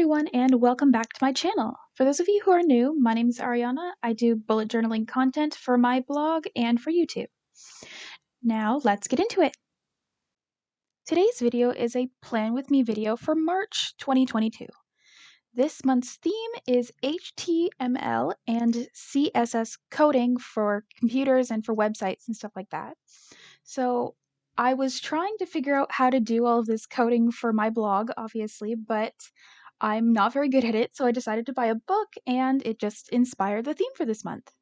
everyone, and welcome back to my channel. For those of you who are new, my name is Ariana. I do bullet journaling content for my blog and for YouTube. Now, let's get into it. Today's video is a Plan With Me video for March 2022. This month's theme is HTML and CSS coding for computers and for websites and stuff like that. So I was trying to figure out how to do all of this coding for my blog, obviously, but I'm not very good at it, so I decided to buy a book, and it just inspired the theme for this month.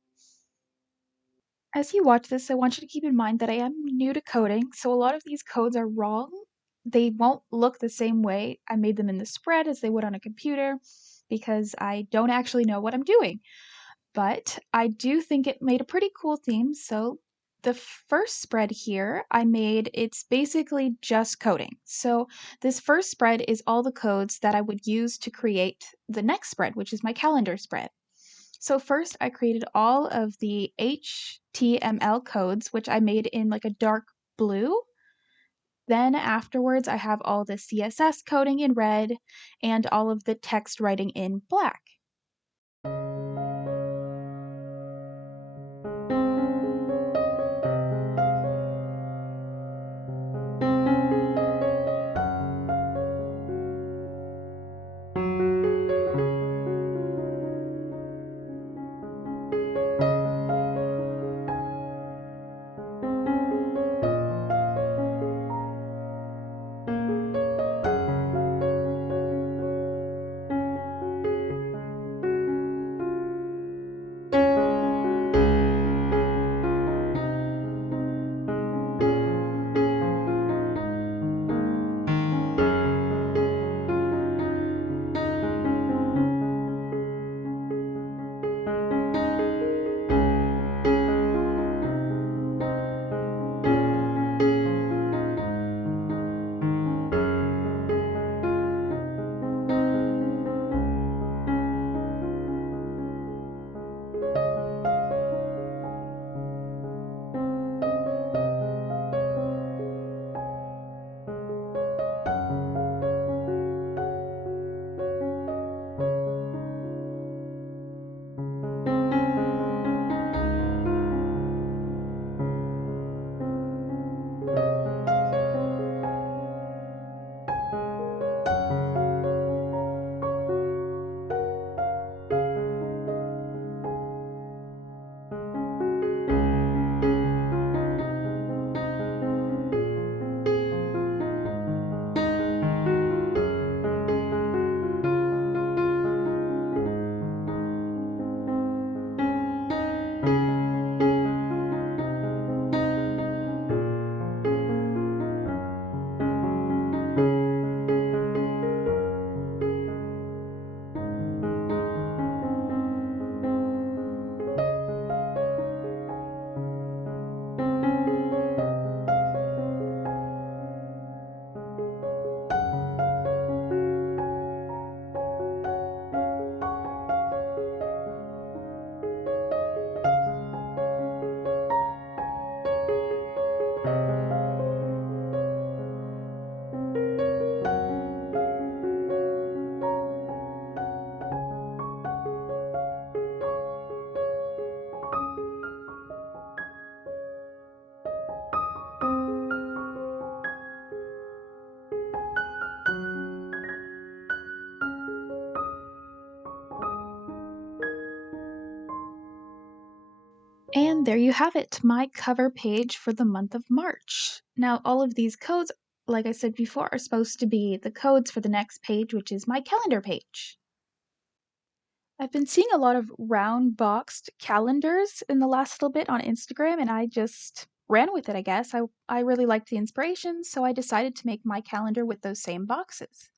As you watch this, I want you to keep in mind that I am new to coding, so a lot of these codes are wrong. They won't look the same way I made them in the spread as they would on a computer, because I don't actually know what I'm doing. But I do think it made a pretty cool theme, so the first spread here I made, it's basically just coding. So this first spread is all the codes that I would use to create the next spread, which is my calendar spread. So first I created all of the HTML codes, which I made in like a dark blue. Then afterwards I have all the CSS coding in red and all of the text writing in black. And there you have it, my cover page for the month of March. Now, all of these codes, like I said before, are supposed to be the codes for the next page, which is my calendar page. I've been seeing a lot of round boxed calendars in the last little bit on Instagram, and I just ran with it, I guess. I really liked the inspiration, so I decided to make my calendar with those same boxes.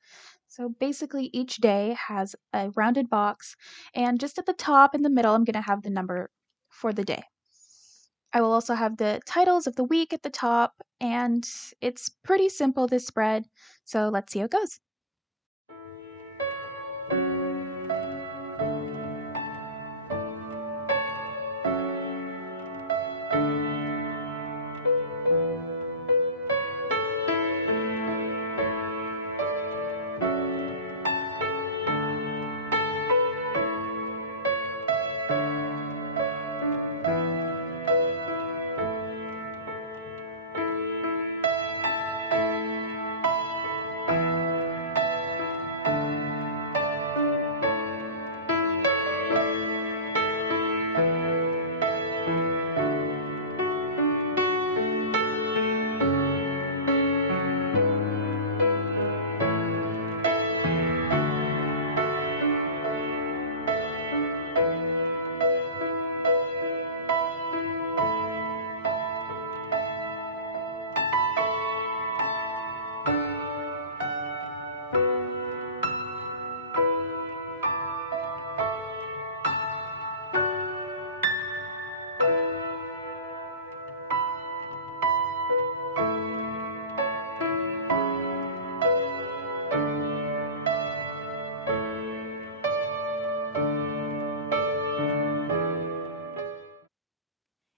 So basically each day has a rounded box, and just at the top in the middle, I'm going to have the number for the day. I will also have the titles of the week at the top, and it's pretty simple, this spread, so let's see how it goes.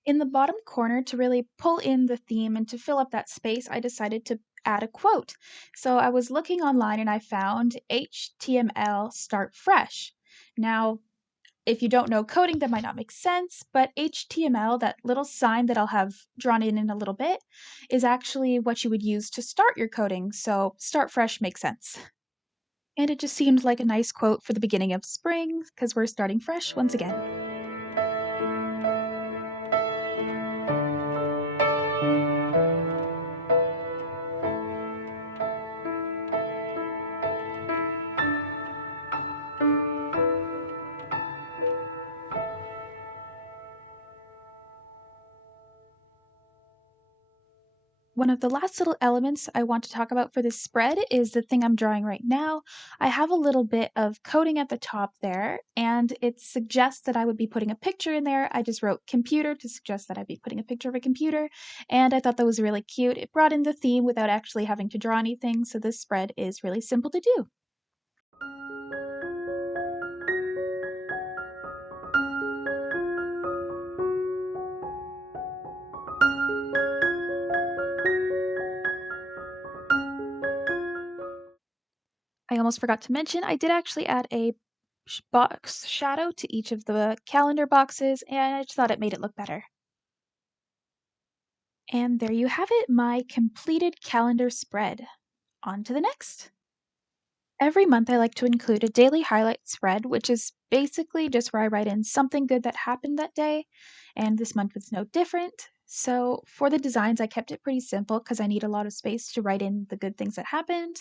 In the bottom corner, to really pull in the theme and to fill up that space, I decided to add a quote. So I was looking online and I found HTML start fresh. Now, if you don't know coding, that might not make sense, but HTML, that little sign that I'll have drawn in a little bit, is actually what you would use to start your coding, so start fresh makes sense. And it just seemed like a nice quote for the beginning of spring, because we're starting fresh once again. One of the last little elements I want to talk about for this spread is the thing I'm drawing right now. I have a little bit of coding at the top there, and it suggests that I would be putting a picture in there. I just wrote computer to suggest that I'd be putting a picture of a computer, and I thought that was really cute. It brought in the theme without actually having to draw anything, so this spread is really simple to do. I almost forgot to mention, I did actually add a box shadow to each of the calendar boxes, and I just thought it made it look better. And there you have it, my completed calendar spread. On to the next. Every month I like to include a daily highlight spread, which is basically just where I write in something good that happened that day, and this month was no different. So for the designs, I kept it pretty simple because I need a lot of space to write in the good things that happened.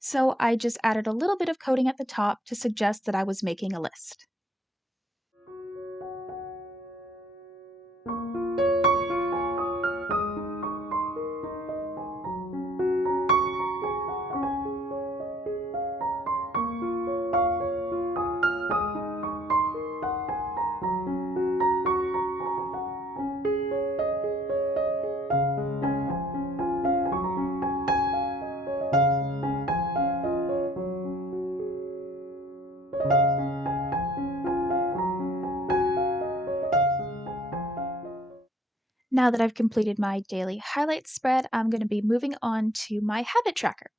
So I just added a little bit of coding at the top to suggest that I was making a list. Now that I've completed my daily highlight spread, I'm going to be moving on to my habit tracker.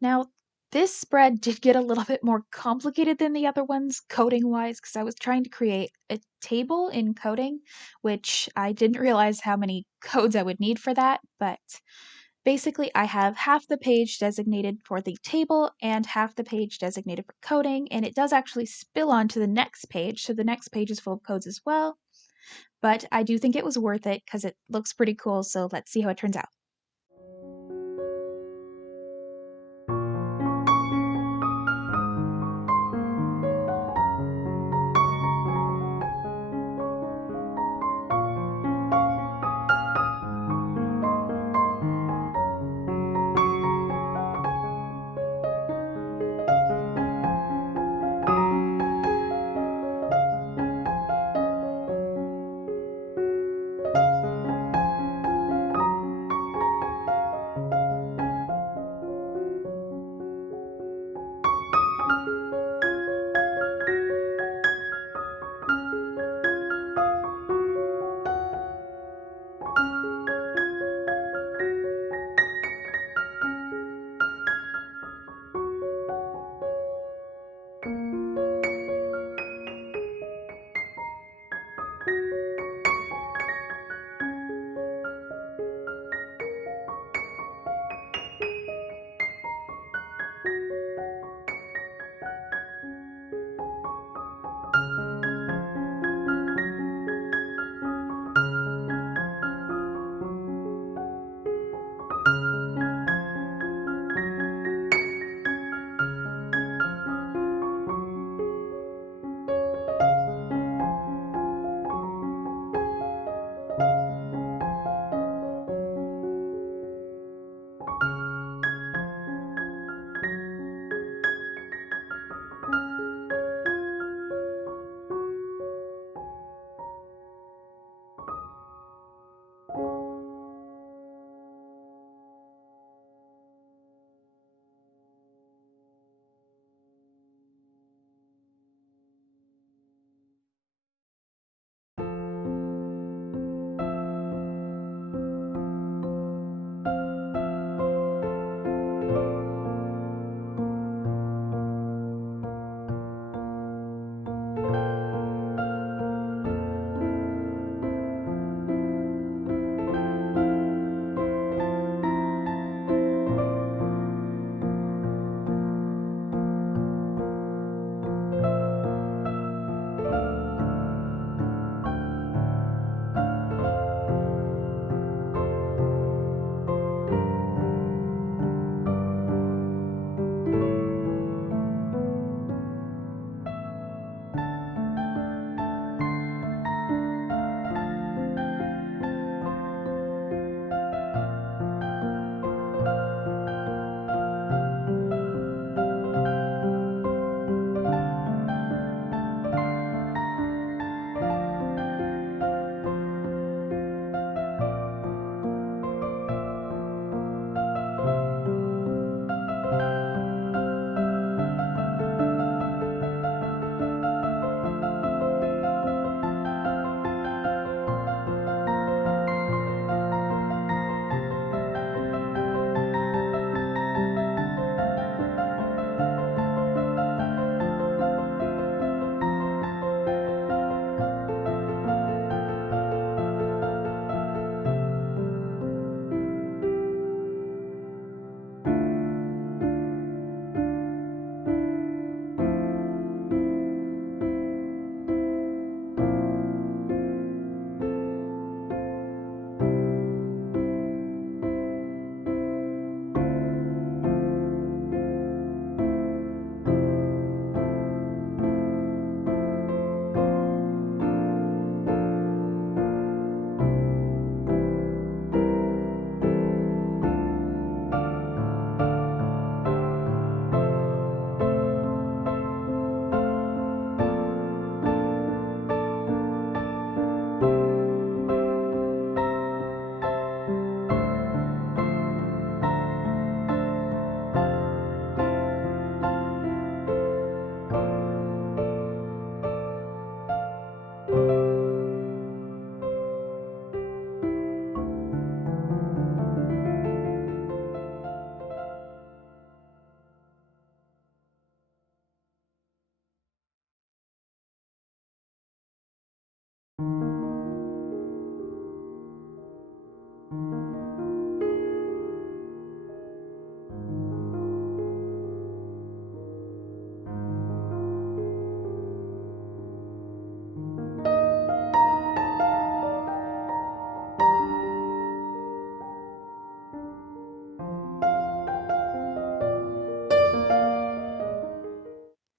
Now, this spread did get a little bit more complicated than the other ones, coding-wise, because I was trying to create a table in coding, which I didn't realize how many codes I would need for that, but basically I have half the page designated for the table and half the page designated for coding, and it does actually spill onto the next page, so the next page is full of codes as well, but I do think it was worth it because it looks pretty cool, so let's see how it turns out.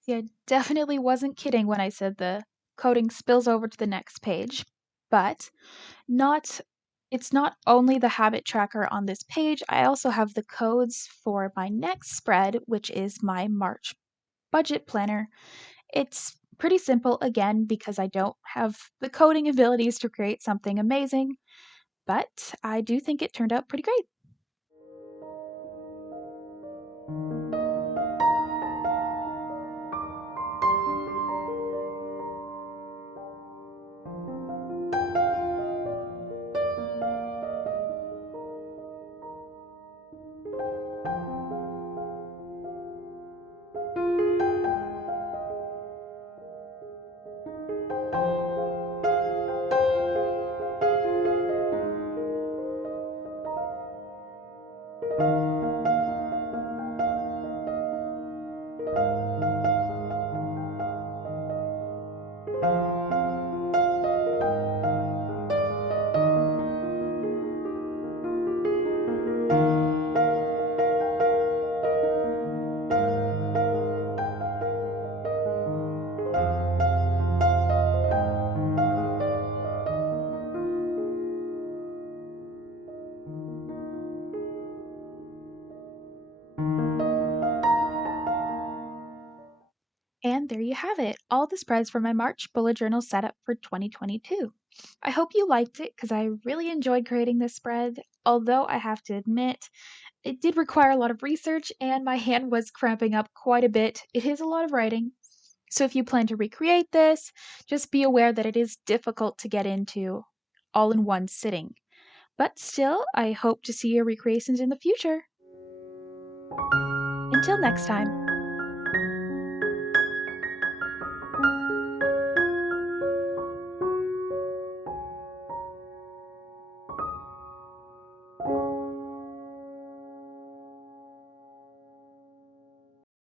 See, I definitely wasn't kidding when I said the coding spills over to the next page, but not it's not only the habit tracker on this page, I also have the codes for my next spread, which is my March budget planner. It's pretty simple again because I don't have the coding abilities to create something amazing, but I do think it turned out pretty great. And there you have it, all the spreads for my March bullet journal setup for 2022. I hope you liked it because I really enjoyed creating this spread, although I have to admit, it did require a lot of research and my hand was cramping up quite a bit. It is a lot of writing. So if you plan to recreate this, just be aware that it is difficult to get into all in one sitting. But still, I hope to see your recreations in the future. Until next time.